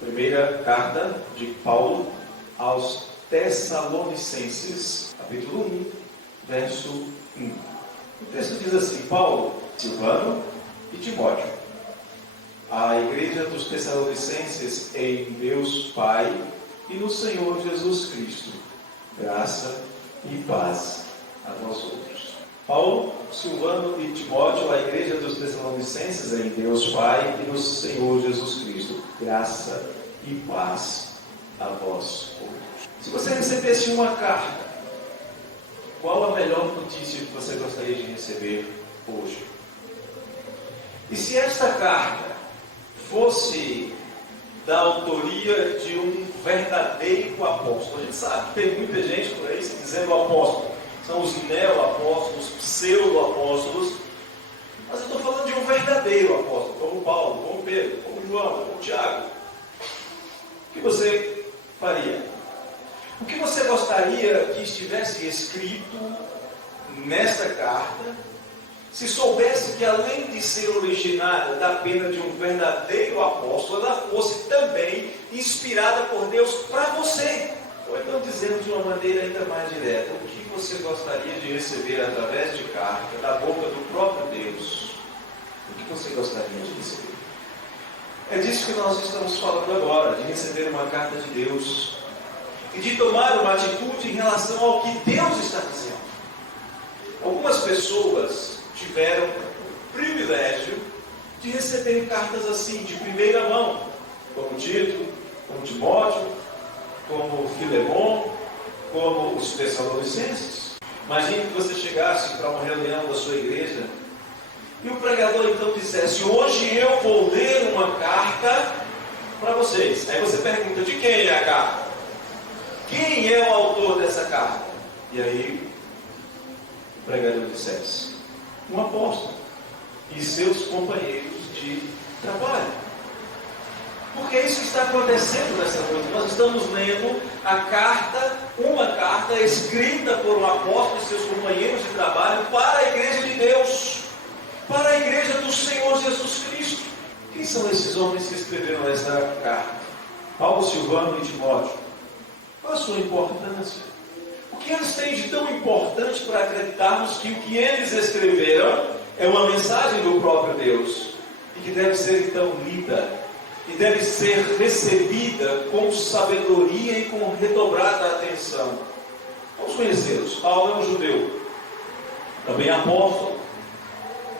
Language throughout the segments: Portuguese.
Primeira carta de Paulo aos Tessalonicenses, capítulo 1, verso 1. O texto diz assim: Paulo, Silvano e Timóteo, a igreja dos Tessalonicenses em Deus Pai e no Senhor Jesus Cristo, graça e paz a vós outros. Paulo, Silvano e Timóteo, a igreja dos Tessalonicenses em Deus Pai e no Senhor Jesus Cristo, graça e paz a vós outros. Se você recebesse uma carta, qual a melhor notícia que você gostaria de receber hoje? E se esta carta fosse da autoria de um verdadeiro apóstolo? A gente sabe que tem muita gente por aí se dizendo apóstolo. São os neo-apóstolos, pseudo-apóstolos. Mas eu estou falando de um verdadeiro apóstolo, como Paulo, como Pedro, como João, como Tiago. O que você faria? O que você gostaria que estivesse escrito nesta carta, se soubesse que, além de ser originada da pena de um verdadeiro apóstolo, ela fosse também inspirada por Deus para você? Ou então, dizendo de uma maneira ainda mais direta, o que você gostaria de receber através de carta, da boca do próprio Deus? O que você gostaria de receber? É disso que nós estamos falando agora, de receber uma carta de Deus e de tomar uma atitude em relação ao que Deus está dizendo. Algumas pessoas tiveram o privilégio de receber cartas assim, de primeira mão, como Tito, como Timóteo, como Filemon, como os Tessalonicenses. Imagine que você chegasse para uma reunião da sua igreja e o pregador então dissesse: hoje eu vou ler uma carta para vocês. Aí você pergunta: de quem é a carta? Quem é o autor dessa carta? E aí o pregador dissesse: um apóstolo e seus companheiros de trabalho. Porque isso está acontecendo nessa noite. Nós estamos lendo a carta, uma carta escrita por um apóstolo e seus companheiros de trabalho para a igreja de Deus, para a igreja do Senhor Jesus Cristo. Quem são esses homens que escreveram essa carta? Paulo, Silvano e Timóteo. Qual a sua importância? O que eles têm de tão importante para acreditarmos que o que eles escreveram é uma mensagem do próprio Deus e que deve ser então lida e deve ser recebida com sabedoria e com redobrada atenção? Vamos conhecê-los. Paulo é um judeu, também apóstolo.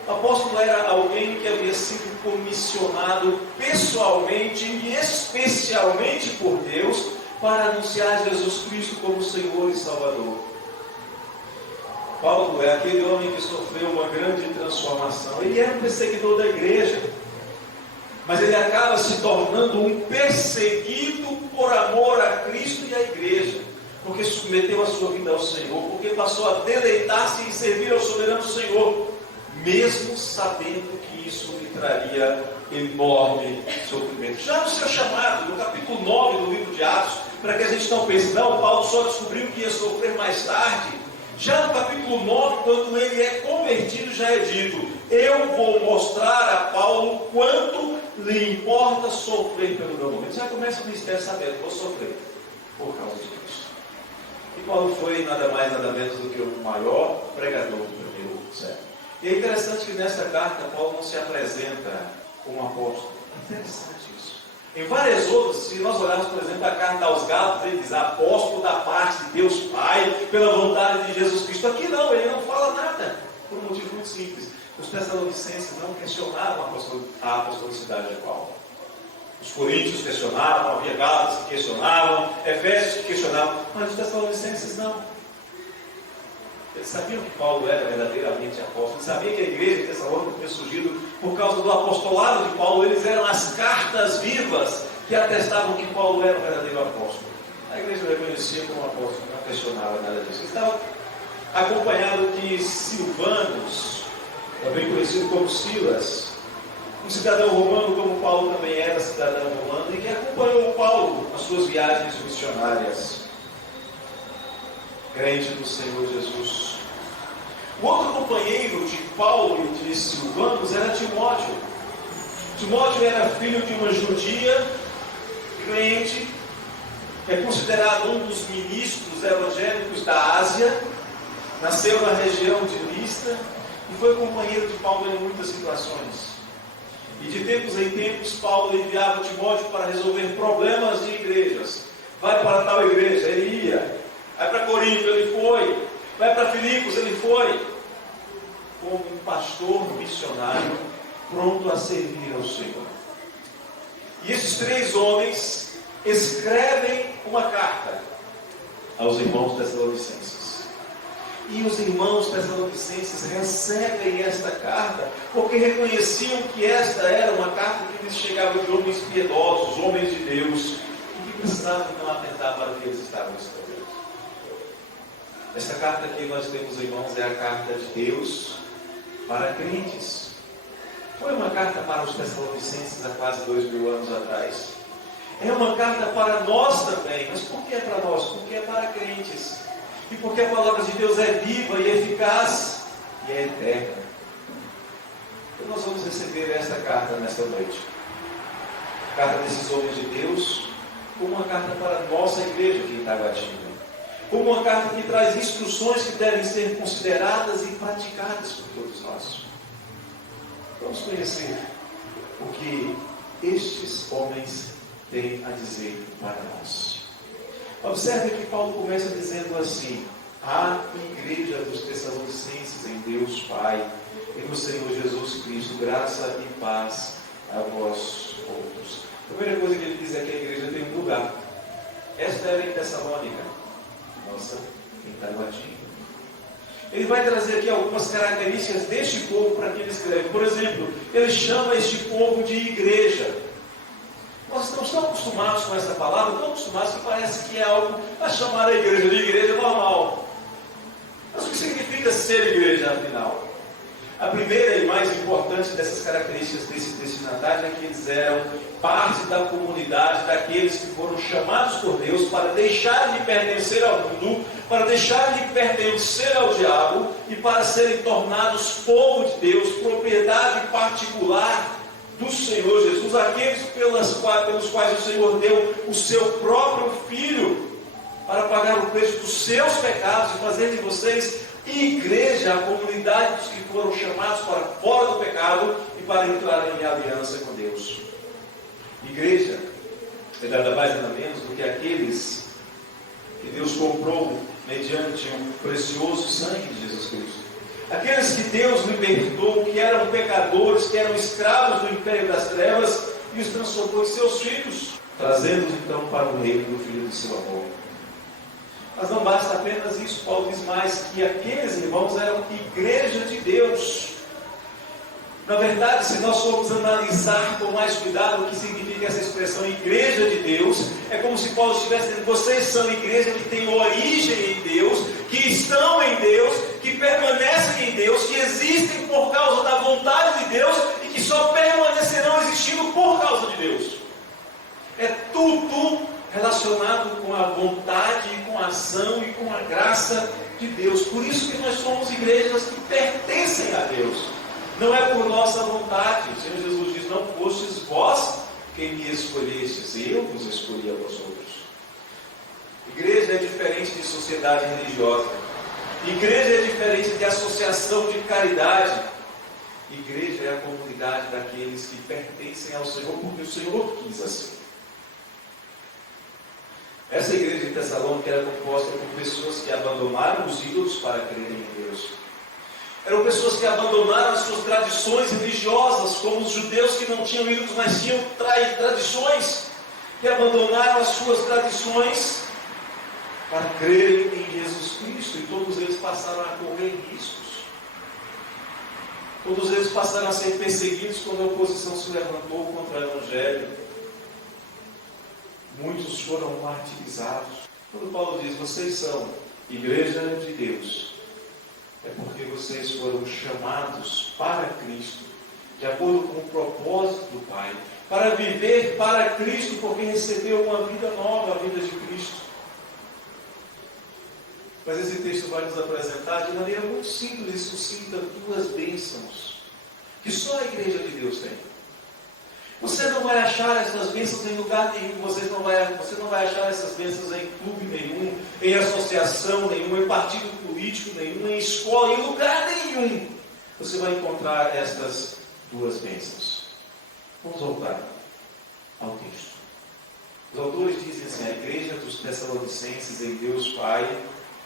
O apóstolo era alguém que havia sido comissionado pessoalmente e especialmente por Deus para anunciar Jesus Cristo como Senhor e Salvador. Paulo é aquele homem que sofreu uma grande transformação. Ele era um perseguidor da igreja, mas ele acaba se tornando um perseguido por amor a Cristo e à igreja, porque submeteu a sua vida ao Senhor, porque passou a deleitar-se e servir ao soberano Senhor, mesmo sabendo que isso lhe traria enorme sofrimento. Já no seu chamado, no capítulo 9 do livro de Atos, para que a gente não pense: não, Paulo só descobriu que ia sofrer mais tarde. Já no capítulo 9, quando ele é convertido, já é dito: eu vou mostrar a Paulo quanto lhe importa sofrer pelo meu nome. Ele já começa o ministério sabendo: vou sofrer por causa de Cristo. E Paulo foi nada mais, nada menos do que o maior pregador do primeiro século. E é interessante que nesta carta Paulo não se apresenta como apóstolo. É interessante isso. Em várias outras, se nós olharmos, por exemplo, a carta aos Gálatas, ele diz: apóstolo da parte de Deus Pai, pela vontade de Jesus Cristo. Aqui não, ele não fala nada, por um motivo muito simples. Os Tessalonicenses não questionaram a apostolicidade de Paulo. Os coríntios questionavam, havia Gálatas que questionavam, Efésios que questionavam, mas os Tessalonicenses não. Eles sabiam que Paulo era verdadeiramente apóstolo. Eles sabiam que a igreja de Tessalônica tinha surgido por causa do apostolado de Paulo. Eles eram as cartas vivas que atestavam que Paulo era o verdadeiro apóstolo. A igreja o reconhecia como apóstolo, não questionava nada disso. Ele estava acompanhado de Silvanos, também conhecido como Silas, um cidadão romano, como Paulo também era cidadão romano, e que acompanhou Paulo nas suas viagens missionárias. Crente do Senhor Jesus. O outro companheiro de Paulo e de Silvanos era Timóteo. Timóteo era filho de uma judia influente, é considerado um dos ministros evangélicos da Ásia, nasceu na região de Listra e foi companheiro de Paulo em muitas situações. E de tempos em tempos, Paulo enviava Timóteo para resolver problemas de igrejas. Vai para tal igreja, ele ia. Vai para Corinto, ele foi. Vai para Filipos, ele foi. Como um pastor missionário, pronto a servir ao Senhor. E esses 3 homens escrevem uma carta aos irmãos tessalonicenses. E os irmãos tessalonicenses recebem esta carta porque reconheciam que esta era uma carta que lhes chegava de homens piedosos, homens de Deus, e que precisavam então atentar para o que eles estavam escrevendo. Esta carta que nós temos, irmãos, é a carta de Deus para crentes. Foi uma carta para os tessalonicenses há quase 2000 anos atrás. É uma carta para nós também. Mas por que é para nós? Porque é para crentes. E porque a palavra de Deus é viva e eficaz e é eterna. Então nós vamos receber esta carta nesta noite. A carta desses homens de Deus, como uma carta para a nossa igreja aqui em Taguatinga. Como uma carta que traz instruções que devem ser consideradas e praticadas por todos nós. Vamos conhecer o que estes homens têm a dizer para nós. Observe que Paulo começa dizendo assim: a igreja dos Tessalonicenses em Deus Pai e no Senhor Jesus Cristo, graça e paz a vós outros. A primeira coisa que ele diz é que a igreja tem um lugar. Esta era em Tessalônica, nossa, em Taguatinga. Ele vai trazer aqui algumas características deste povo para que ele escreve. Por exemplo, ele chama este povo de igreja. Nós estamos tão acostumados com essa palavra, tão acostumados que parece que é algo a chamar a igreja de igreja normal. Mas o que significa ser igreja, afinal? A primeira e mais importante dessas características desse destinatário é que eles eram parte da comunidade daqueles que foram chamados por Deus para deixar de pertencer ao mundo, para deixar de pertencer ao diabo e para serem tornados povo de Deus, propriedade particular do Senhor Jesus, aqueles pelos quais o Senhor deu o seu próprio Filho para pagar o preço dos seus pecados e fazer de vocês igreja, a comunidade dos que foram chamados para fora do pecado e para entrar em aliança com Deus. Igreja é nada mais nada menos do que aqueles que Deus comprou mediante o precioso sangue de Jesus Cristo. Aqueles que Deus libertou, que eram pecadores, que eram escravos do império das trevas, e os transformou em seus filhos, trazendo-os então para o reino do Filho do seu amor. Mas não basta apenas isso, Paulo diz mais que aqueles irmãos eram igreja de Deus. Na verdade, se nós formos analisar com mais cuidado o que significa essa expressão igreja de Deus, é como se Paulo estivesse dizendo: vocês são igreja que tem origem em Deus, que estão em Deus, que permanecem em Deus, que existem por causa da vontade de Deus e que só permanecerão existindo por causa de Deus. É tudo relacionado com a vontade, com a ação e com a graça de Deus. Por isso que nós somos igrejas que pertencem a Deus. Não é por nossa vontade. O Senhor Jesus diz: não fostes vós quem me escolhestes, eu vos escolhi a vós outros. Igreja é diferente de sociedade religiosa. Igreja é diferente de associação de caridade. Igreja é a comunidade daqueles que pertencem ao Senhor, porque o Senhor quis assim. Essa igreja de Tessalônica era composta por pessoas que abandonaram os ídolos para crerem em Deus. Eram pessoas que abandonaram as suas tradições religiosas, como os judeus que não tinham ídolos, mas tinham tradições, que abandonaram as suas tradições para crerem em Jesus Cristo. E todos eles passaram a correr riscos. Todos eles passaram a ser perseguidos quando a oposição se levantou contra o Evangelho. Muitos foram martirizados. Quando Paulo diz: vocês são igreja de Deus, é porque vocês foram chamados para Cristo, de acordo com o propósito do Pai, para viver para Cristo, porque recebeu uma vida nova, a vida de Cristo. Mas esse texto vai nos apresentar de maneira muito simples e sucinta duas bênçãos que só a igreja de Deus tem. Você não vai achar essas bênçãos em lugar nenhum. Você não vai achar essas bênçãos em clube nenhum, em associação nenhuma, em partido político nenhum, em escola, em lugar nenhum. Você vai encontrar estas duas bênçãos. Vamos voltar ao texto. Os autores dizem assim: a igreja dos Tessalonicenses em Deus Pai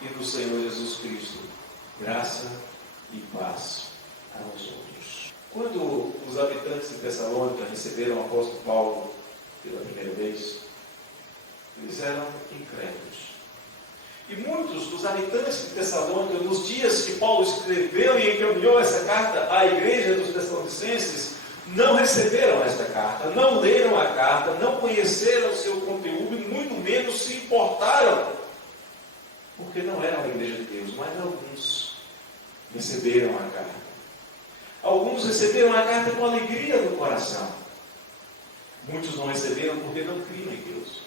e do Senhor Jesus Cristo, graça e paz aos outros. Quando os habitantes de Tessalônica receberam o apóstolo Paulo pela primeira vez, eles eram incrédulos. E muitos dos habitantes de Tessalônica, nos dias que Paulo escreveu e encaminhou essa carta à igreja dos Tessalonicenses, não receberam esta carta, não leram a carta, não conheceram o seu conteúdo e muito menos se importaram, porque não eram a igreja de Deus, mas alguns receberam a carta. Alguns receberam a carta com alegria no coração. Muitos não receberam porque não criam em Deus.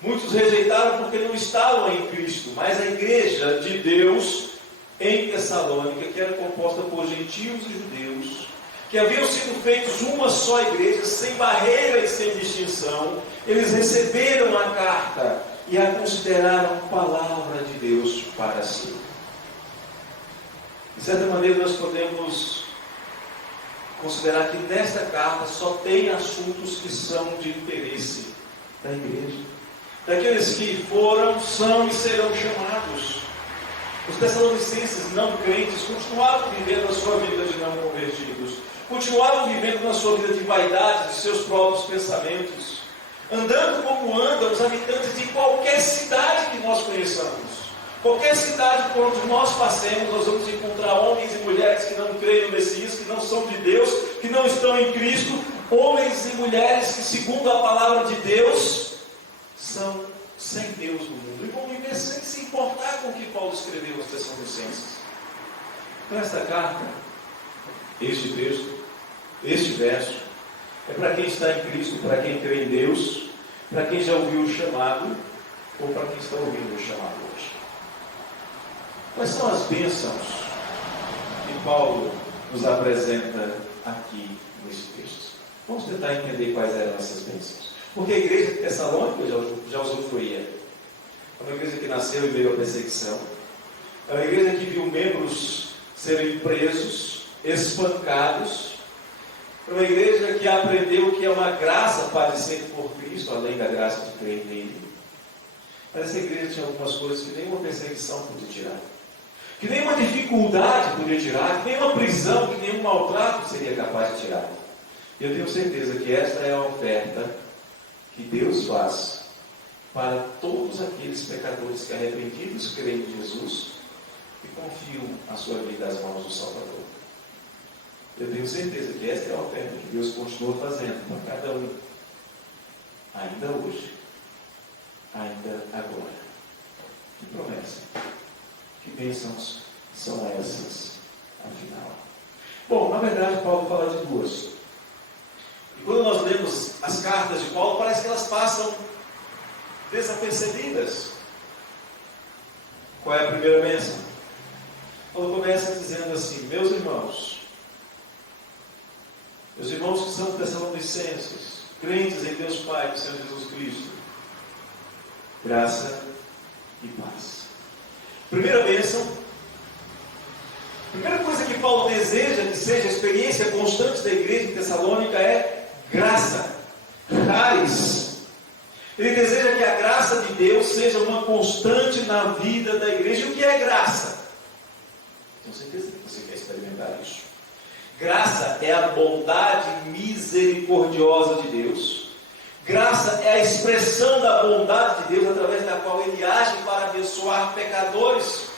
Muitos rejeitaram porque não estavam em Cristo. Mas a igreja de Deus em Tessalônica, que era composta por gentios e judeus, que haviam sido feitos uma só igreja, sem barreira e sem distinção, eles receberam a carta e a consideraram palavra de Deus para si. De certa maneira, nós podemos considerar que nesta carta só tem assuntos que são de interesse da igreja, daqueles que foram, são e serão chamados. Os Tessalonicenses não crentes continuavam vivendo a sua vida de não convertidos, continuavam vivendo na sua vida de vaidade, de seus próprios pensamentos, andando como andam os habitantes de qualquer cidade que nós conheçamos. Qualquer cidade por onde nós passemos, nós vamos encontrar homens e mulheres que não creem no Messias, que não são de Deus, que não estão em Cristo, homens e mulheres que, segundo a palavra de Deus, são sem Deus no mundo, e vão viver sem se importar com o que Paulo escreveu aos Tessalonicenses. Então esta carta, este texto, este verso, é para quem está em Cristo, para quem crê em Deus, para quem já ouviu o chamado, ou para quem está ouvindo o chamado hoje. Quais são as bênçãos que Paulo nos apresenta aqui nesse texto? Vamos tentar entender quais eram essas bênçãos. Porque a igreja de Tessalônica já usufruía. É uma igreja que nasceu em meio à perseguição. É uma igreja que viu membros serem presos, espancados. É uma igreja que aprendeu que é uma graça padecendo por Cristo, além da graça de crer nele. Mas essa igreja tinha algumas coisas que nenhuma perseguição podia tirar, que nenhuma dificuldade podia tirar, que nenhuma prisão, que nenhum maltrato seria capaz de tirar. E eu tenho certeza que esta é a oferta que Deus faz para todos aqueles pecadores que arrependidos creem em Jesus e confiam a sua vida às mãos do Salvador. Eu tenho certeza que esta é a oferta que Deus continua fazendo para cada um, ainda hoje, ainda agora. Que promessa, que bênçãos são essas, afinal? Bom, na verdade, Paulo fala de duas. E quando nós lemos as cartas de Paulo, parece que elas passam desapercebidas. Qual é a primeira bênção? Paulo começa dizendo assim: meus irmãos que são tessalonicenses, crentes em Deus Pai, do Senhor Jesus Cristo, graça e paz. Primeira bênção, primeira coisa que Paulo deseja que seja a experiência constante da igreja de Tessalônica é graça, charis. Ele deseja que a graça de Deus seja uma constante na vida da igreja. E o que é graça? Tenho certeza que você quer experimentar isso. Graça é a bondade misericordiosa de Deus. Graça é a expressão da bondade de Deus através da qual Ele age para abençoar pecadores.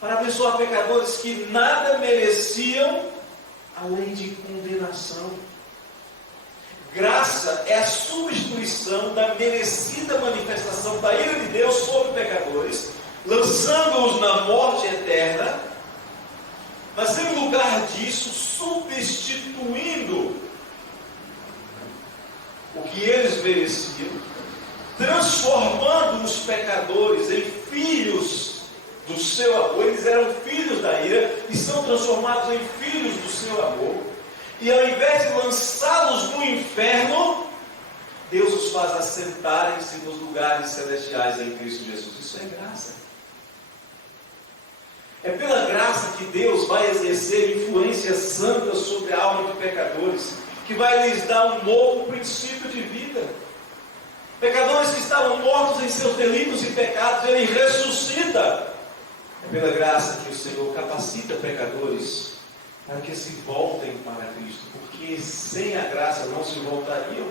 Para abençoar pecadores que nada mereciam além de condenação. Graça é a substituição da merecida manifestação da ira de Deus sobre pecadores, lançando-os na morte eterna, mas em lugar disso, substituindo o que eles mereciam, transformando os pecadores em filhos do seu amor. Eles eram filhos da ira e são transformados em filhos do seu amor. E ao invés de lançá-los no inferno, Deus os faz assentarem-se nos lugares celestiais em Cristo Jesus. Isso é graça. É pela graça que Deus vai exercer influência santa sobre a alma de pecadores, que vai lhes dar um novo princípio de vida. Pecadores que estavam mortos em seus delitos e pecados, Ele ressuscita. É pela graça que o Senhor capacita pecadores para que se voltem para Cristo, porque sem a graça não se voltariam.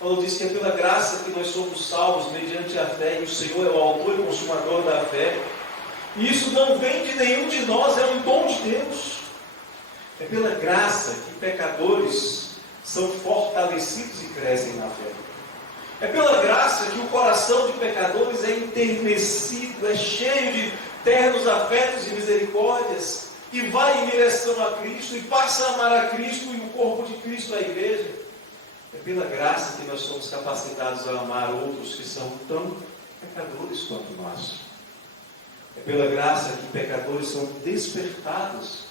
Paulo diz que é pela graça que nós somos salvos mediante a fé, e o Senhor é o autor e consumador da fé. E isso não vem de nenhum de nós, é um dom de Deus. É pela graça que pecadores são fortalecidos e crescem na fé. É pela graça que o coração de pecadores é enternecido, é cheio de ternos afetos e misericórdias, e vai em direção a Cristo, e passa a amar a Cristo e o corpo de Cristo, a igreja. É pela graça que nós somos capacitados a amar outros que são tão pecadores quanto nós. É pela graça que pecadores são despertados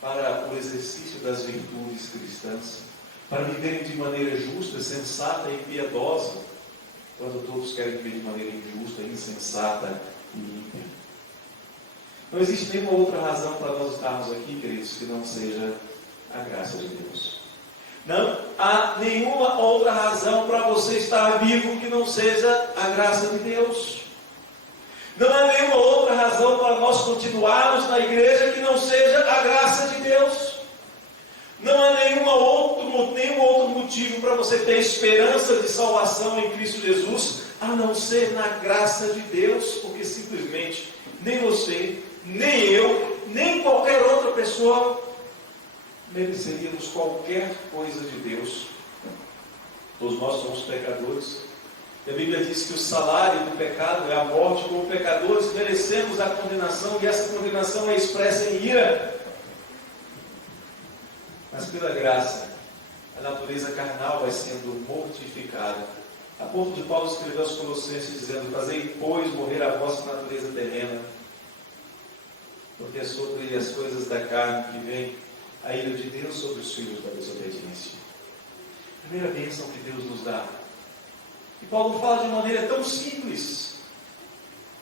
para o exercício das virtudes cristãs, para viverem de maneira justa, sensata e piedosa, quando todos querem viver de maneira injusta, insensata e ímpia. Não existe nenhuma outra razão para nós estarmos aqui, queridos, que não seja a graça de Deus. Não há nenhuma outra razão para você estar vivo que não seja a graça de Deus. Não há nenhuma outra razão para nós continuarmos na igreja que não seja a graça de Deus. Não há nenhum outro motivo para você ter esperança de salvação em Cristo Jesus, a não ser na graça de Deus, porque simplesmente nem você, nem eu, nem qualquer outra pessoa mereceríamos qualquer coisa de Deus. Todos nós somos pecadores. E a Bíblia diz que o salário do pecado é a morte. Como pecadores merecemos a condenação, e essa condenação é expressa em ira. Mas pela graça, a natureza carnal vai sendo mortificada. A ponto de Paulo escrever aos Colossenses dizendo: fazei, pois, morrer a vossa natureza terrena, porque é sobre as coisas da carne que vem a ira de Deus sobre os filhos da desobediência. A primeira bênção que Deus nos dá, e Paulo fala de maneira tão simples,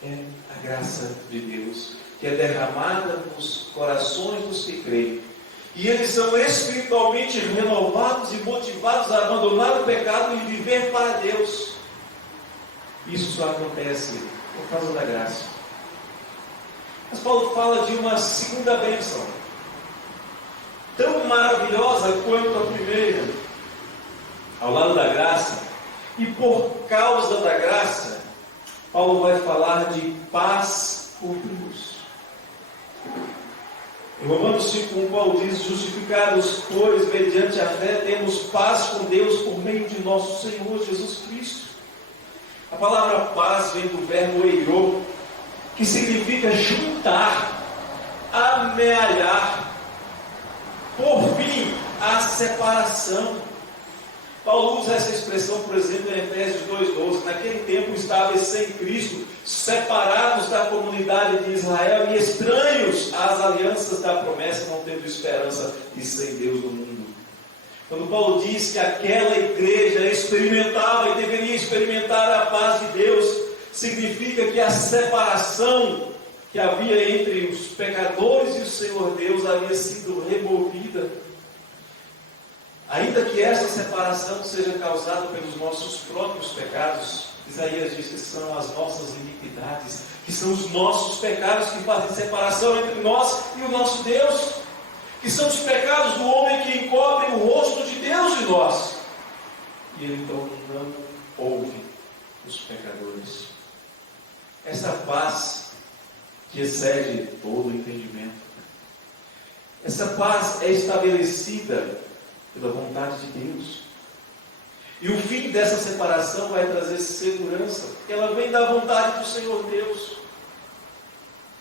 é a graça de Deus, que é derramada nos corações dos que creem. E eles são espiritualmente renovados e motivados a abandonar o pecado e viver para Deus. Isso só acontece por causa da graça. Mas Paulo fala de uma segunda bênção, tão maravilhosa quanto a primeira, ao lado da graça. E por causa da graça, Paulo vai falar de paz por Deus. Em Romanos 5:1, Paulo diz: justificados, pois, mediante a fé, temos paz com Deus por meio de nosso Senhor Jesus Cristo. A palavra paz vem do verbo eirô, que significa juntar, amealhar, por fim, a separação. Paulo usa essa expressão, por exemplo, em Efésios 2:12. Naquele tempo estáveis sem Cristo, separados da comunidade de Israel e estranhos às alianças da promessa, não tendo esperança e sem Deus no mundo. Quando Paulo diz que aquela igreja experimentava e deveria experimentar a paz de Deus, significa que a separação que havia entre os pecadores e o Senhor Deus havia sido removida. Ainda que essa separação seja causada pelos nossos próprios pecados, Isaías diz que são as nossas iniquidades, que são os nossos pecados que fazem separação entre nós e o nosso Deus, que são os pecados do homem que encobrem o rosto de Deus de nós. E Ele então não ouve os pecadores. Essa paz que excede todo o entendimento, essa paz é estabelecida pela vontade de Deus. E o fim dessa separação vai trazer segurança, porque ela vem da vontade do Senhor Deus.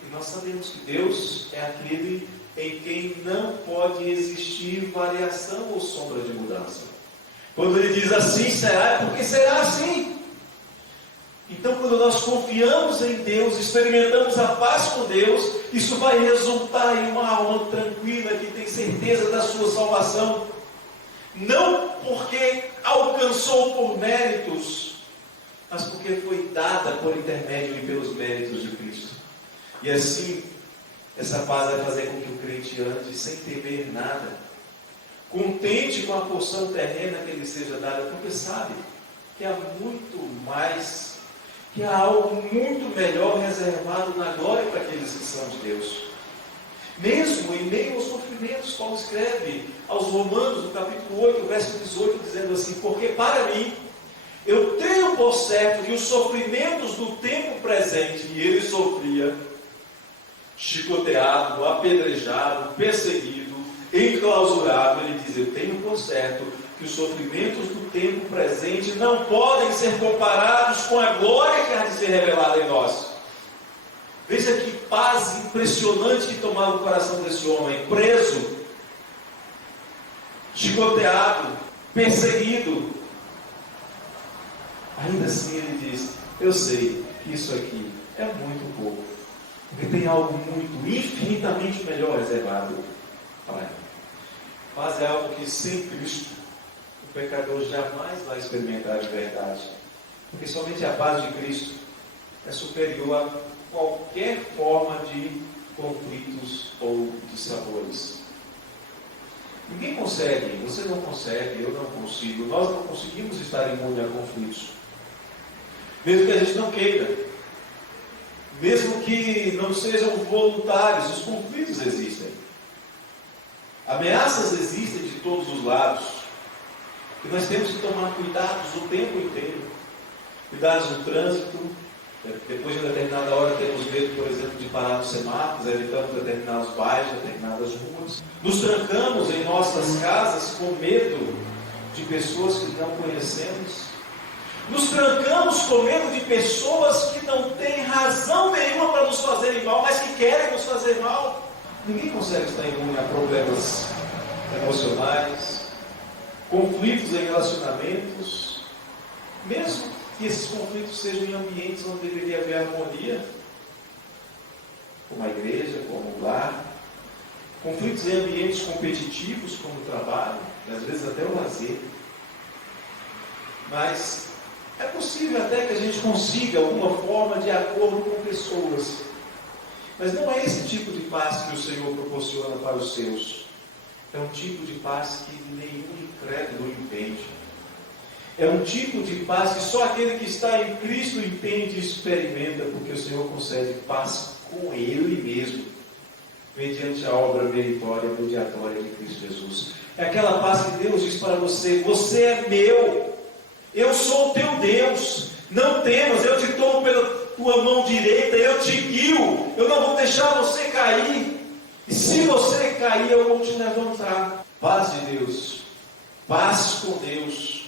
E nós sabemos que Deus é aquele em quem não pode existir variação ou sombra de mudança. Quando Ele diz assim será, é porque será assim. Então, quando nós confiamos em Deus, experimentamos a paz com Deus, isso vai resultar em uma alma tranquila, que tem certeza da sua salvação. Não porque alcançou por méritos, mas porque foi dada por intermédio e pelos méritos de Cristo. E assim, essa paz vai fazer com que o crente ande sem temer nada, contente com a porção terrena que lhe seja dada, porque sabe que há muito mais, que há algo muito melhor reservado na glória para aqueles que são de Deus. Mesmo em meio aos sofrimentos, Paulo escreve aos Romanos, no capítulo 8, verso 18, dizendo assim: porque para mim, eu tenho por certo que os sofrimentos do tempo presente, e ele sofria, chicoteado, apedrejado, perseguido, enclausurado, ele diz: eu tenho por certo que os sofrimentos do tempo presente não podem ser comparados com a glória que há de ser revelada em nós. Veja que paz impressionante que tomava o coração desse homem, preso, chicoteado, perseguido. Ainda assim ele diz: eu sei que isso aqui é muito pouco, porque tem algo muito, infinitamente melhor reservado para mim. Paz é algo que sem Cristo o pecador jamais vai experimentar de verdade, porque somente a paz de Cristo é superior a qualquer forma de conflitos ou de sabores. Ninguém consegue, você não consegue, eu não consigo, nós não conseguimos estar imune a conflitos, mesmo que a gente não queira, mesmo que não sejam voluntários. Os conflitos existem, ameaças existem de todos os lados, e nós temos que tomar cuidados o tempo inteiro. Cuidados no trânsito. Depois de determinada hora temos medo, por exemplo, de parar nos semáforos, evitamos determinados bairros, determinadas ruas. Nos trancamos em nossas casas com medo de pessoas que não conhecemos. Nos trancamos com medo de pessoas que não têm razão nenhuma para nos fazerem mal, mas que querem nos fazer mal. Ninguém consegue estar imune a problemas emocionais, conflitos em relacionamentos, mesmo que esses conflitos sejam em ambientes onde deveria haver harmonia, como a igreja, como o lar. Conflitos em ambientes competitivos, como o trabalho, e às vezes até o lazer. Mas é possível até que a gente consiga alguma forma de acordo com pessoas. Mas não é esse tipo de paz que o Senhor proporciona para os seus. É um tipo de paz que nenhum incrédulo entende. É um tipo de paz que só aquele que está em Cristo entende e experimenta, porque o Senhor concede paz com Ele mesmo, mediante a obra meritória, mediatória de Cristo Jesus. É aquela paz que Deus diz para você: você é meu, eu sou o teu Deus, não temas, eu te tomo pela tua mão direita, eu te guio, eu não vou deixar você cair, e se você cair, eu vou te levantar. Paz de Deus, paz com Deus,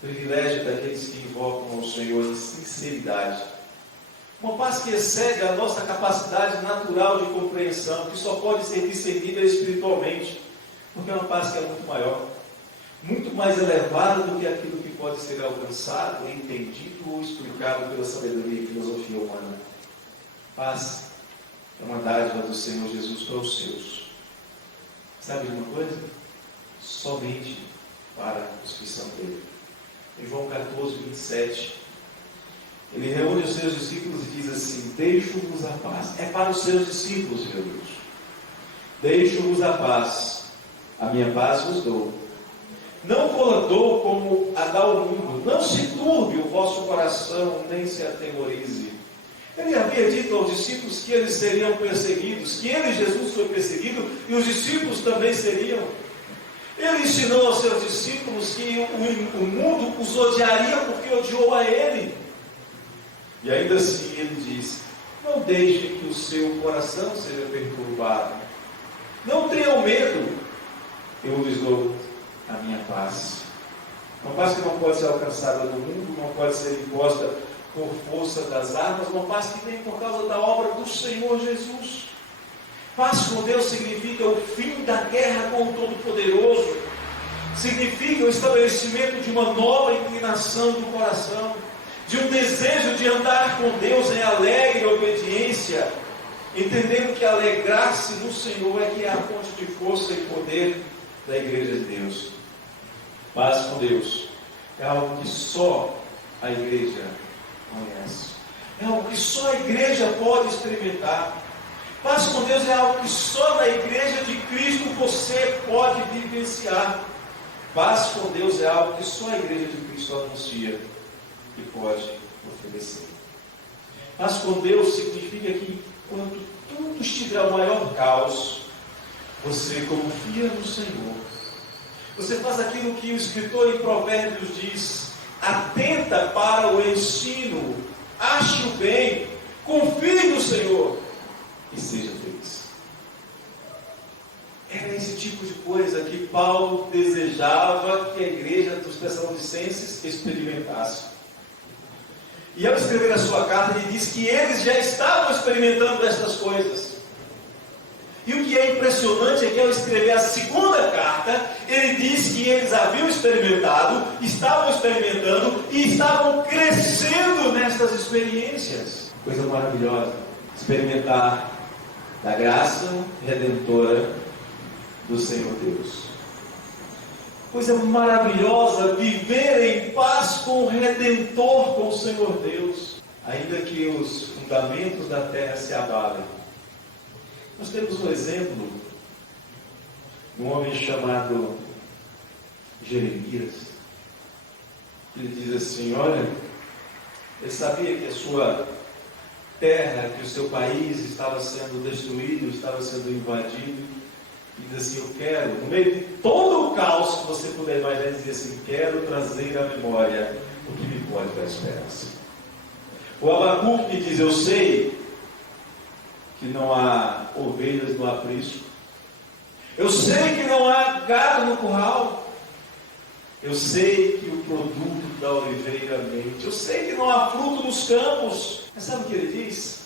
privilégio daqueles que invocam ao Senhor em sinceridade. Uma paz que excede a nossa capacidade natural de compreensão, que só pode ser discernida espiritualmente, porque é uma paz que é muito maior, muito mais elevada do que aquilo que pode ser alcançado, entendido ou explicado pela sabedoria e filosofia humana. Paz é uma dádiva do Senhor Jesus para os seus. Sabe de uma coisa? Somente para os que são dele. Em João 14, 27, ele reúne os seus discípulos e diz assim: deixo-vos a paz. É para os seus discípulos, meu Deus. Deixo-vos a paz, a minha paz vos dou. Não vou dou como a dá o mundo. Não se turbe o vosso coração, nem se atemorize. Ele havia dito aos discípulos que eles seriam perseguidos, que ele, Jesus, foi perseguido, e os discípulos também seriam. Ele ensinou aos seus discípulos que o mundo os odiaria porque odiou a ele. E ainda assim ele diz: não deixe que o seu coração seja perturbado. Não tenham medo. Eu lhes dou a minha paz. Uma paz que não pode ser alcançada do mundo, não pode ser imposta por força das armas, uma paz que vem por causa da obra do Senhor Jesus. Paz com Deus significa o fim da guerra com o Todo-Poderoso, significa o estabelecimento de uma nova inclinação do coração, de um desejo de andar com Deus em alegre obediência, entendendo que alegrar-se no Senhor é que é a fonte de força e poder da igreja de Deus. Paz com Deus é algo que só a igreja conhece, é algo que só a igreja pode experimentar. Paz com Deus é algo que só na igreja de Cristo você pode vivenciar. Paz com Deus é algo que só a igreja de Cristo anuncia e pode oferecer. Paz com Deus significa que quando tudo estiver o maior caos, você confia no Senhor. Você faz aquilo que o escritor em Provérbios diz: atenta para o ensino, ache o bem, confie no Senhor e seja feliz. Era esse tipo de coisa que Paulo desejava que a igreja dos Tessalonicenses experimentasse. E ao escrever a sua carta, ele diz que eles já estavam experimentando essas coisas. E o que é impressionante é que ao escrever a segunda carta, ele diz que eles haviam experimentado, estavam experimentando e estavam crescendo nessas experiências. Coisa maravilhosa, experimentar da graça redentora do Senhor Deus. Coisa maravilhosa viver em paz com o Redentor, com o Senhor Deus, ainda que os fundamentos da terra se abalem. Nós temos um exemplo de um homem chamado Jeremias. Ele diz assim: olha, ele sabia que a sua terra, que o seu país estava sendo destruído, estava sendo invadido. E diz assim: eu quero, no meio de todo o caos que você puder imaginar, ele diz assim: quero trazer à memória o que me pode dar esperança. O Abacuque diz: eu sei que não há ovelhas no aprisco, eu sei que não há gado no curral, eu sei que o produto da oliveira mente, eu sei que não há fruto nos campos. Mas sabe o que ele diz?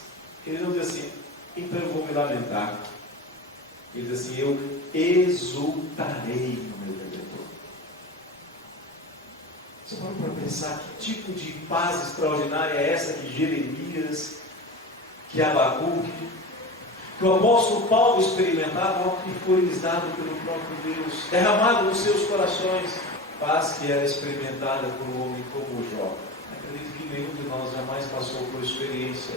Ele não diz assim: então eu vou me lamentar. Ele diz assim: eu exultarei no meu Redentor. Você pode para pensar que tipo de paz extraordinária é essa que Jeremias, que Abacuque, que o apóstolo Paulo experimentava, algo que foi lhes dado pelo próprio Deus, derramado nos seus corações. Paz que era experimentada por um homem como Jó. Acredito que nenhum de nós jamais passou por experiência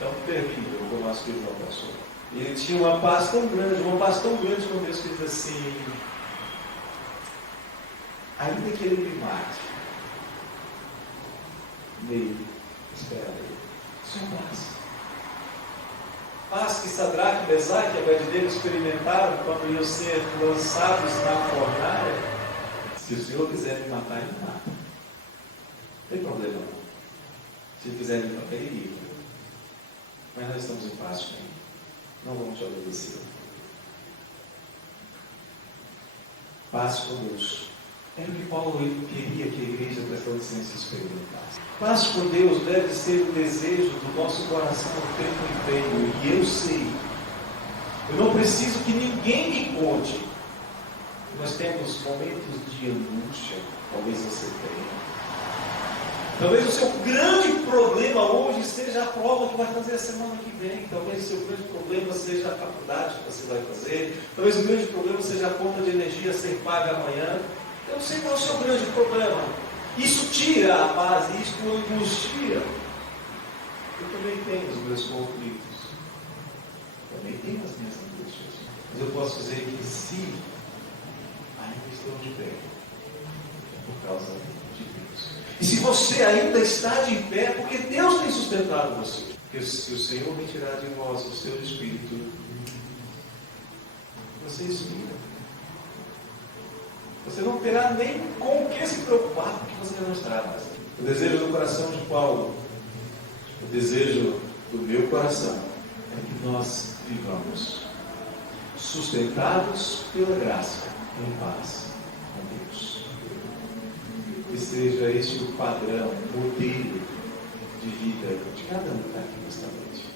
tão terrível como as que Jó passou. E ele tinha uma paz tão grande com Deus, que diz assim: ainda que ele me mate, nele esperarei. Isso é paz. Paz que Sadraque, Mesaque e Abednego experimentaram quando iam ser lançados na fornalha. Se o Senhor quiser me matar, ele me mata. Não tem problema não. Se ele quiser me matar, ele livra. Mas nós estamos em paz com ele. Não vamos te obedecer. Paz com Deus. Era o que Paulo queria que a igreja Tessalonicense experimentasse. Paz com Deus deve ser o desejo do nosso coração o tempo inteiro. E eu sei, eu não preciso que ninguém me conte. Nós temos momentos de angústia, talvez você tenha. Talvez o seu grande problema hoje seja a prova que vai fazer a semana que vem. Talvez o seu grande problema seja a faculdade que você vai fazer. Talvez o grande problema seja a conta de energia ser paga amanhã. Eu não sei qual é o seu grande problema. Isso tira a paz, isso angustia. Eu também tenho os meus conflitos. Também tenho as minhas angústias. Mas eu posso dizer que se ainda estou de pé, é por causa de Deus. E se você ainda está de pé, porque Deus tem sustentado você. Porque se o Senhor retirar de vós o seu espírito, você expira. Você não terá nem com o que se preocupar, porque você não estará mais. O desejo do coração de Paulo, o desejo do meu coração, é que nós vivamos sustentados pela graça, em paz com Deus. Que seja esse o padrão, o modelo de vida de cada um que está aqui nesta noite.